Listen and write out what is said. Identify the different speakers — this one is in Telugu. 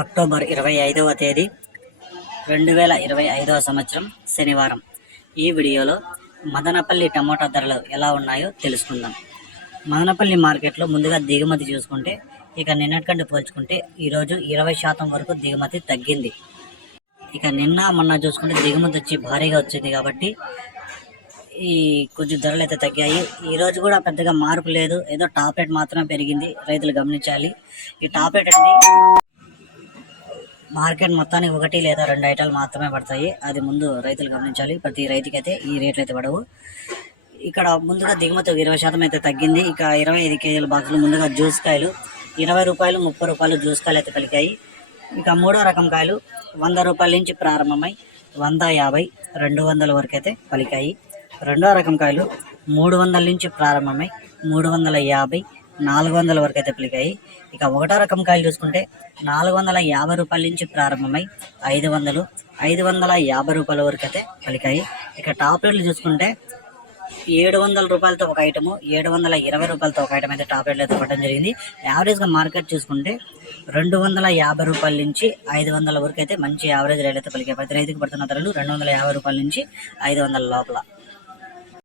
Speaker 1: అక్టోబర్ ఇరవై ఐదవ తేదీ రెండు వేల ఇరవై ఐదవ సంవత్సరం శనివారం. ఈ వీడియోలో మదనపల్లి టమోటా ధరలు ఎలా ఉన్నాయో తెలుసుకుందాం. మదనపల్లి మార్కెట్లో ముందుగా దిగుమతి చూసుకుంటే ఇక నిన్నటికంటే పోల్చుకుంటే ఈరోజు ఇరవై శాతం వరకు దిగుమతి తగ్గింది. ఇక నిన్న మొన్న చూసుకుంటే దిగుమతి వచ్చి భారీగా వచ్చింది కాబట్టి ఈ కొంచెం ధరలు అయితే తగ్గాయి. ఈ రోజు కూడా పెద్దగా మార్పు లేదు. ఏదో టాప్ రేట్ మాత్రమే పెరిగింది. రైతులు గమనించాలి. ఈ టాప్ రేట్ అనేది మార్కెట్ మొత్తానికి ఒకటి లేదా రెండు ఐటాలు మాత్రమే పడతాయి. అది ముందు రైతులు గమనించాలి. ప్రతి రైతుకి అయితే ఈ రేట్లు అయితే పడవు. ఇక్కడ ముందుగా దిగుమతి ఇరవై శాతం అయితే తగ్గింది. ఇక ఇరవై ఐదు కేజీల బాక్సులు ముందుగా జ్యూస్ కాయలు. ఇరవై రూపాయలు ముప్పై రూపాయలు జ్యూస్ కాయలు అయితే పలికాయి. ఇక మూడో రకం కాయలు వంద రూపాయల నుంచి ప్రారంభమై వంద యాభై రెండు వందల వరకు అయితే పలికాయి. రెండో రకం కాయలు మూడు వందల నుంచి ప్రారంభమై మూడు వందల యాభై నాలుగు వందల వరకు అయితే పలికాయి ఇక ఒకటో రకం కాయలు చూసుకుంటే నాలుగు వందల యాభై రూపాయల నుంచి ప్రారంభమై ఐదు వందలు ఐదు వందల యాభై రూపాయల వరకు అయితే పలికాయి. ఇక టాప్ రేట్లు చూసుకుంటే ఏడు వందల రూపాయలతో ఒక ఐటము ఏడు వందల ఇరవై రూపాయలతో ఒక ఐటమ్ అయితే టాప్ రేట్లు అయితే పడడం జరిగింది. యావరేజ్గా మార్కెట్ చూసుకుంటే రెండు వందల యాభై రూపాయల నుంచి ఐదు వందల వరకు అయితే మంచి యావరేజ్ రేట్ అయితే పలికాయి. ప్రతి రైతుకి పడుతున్న ధరలు రెండు వందల యాభై రూపాయల నుంచి ఐదు వందల లోపల.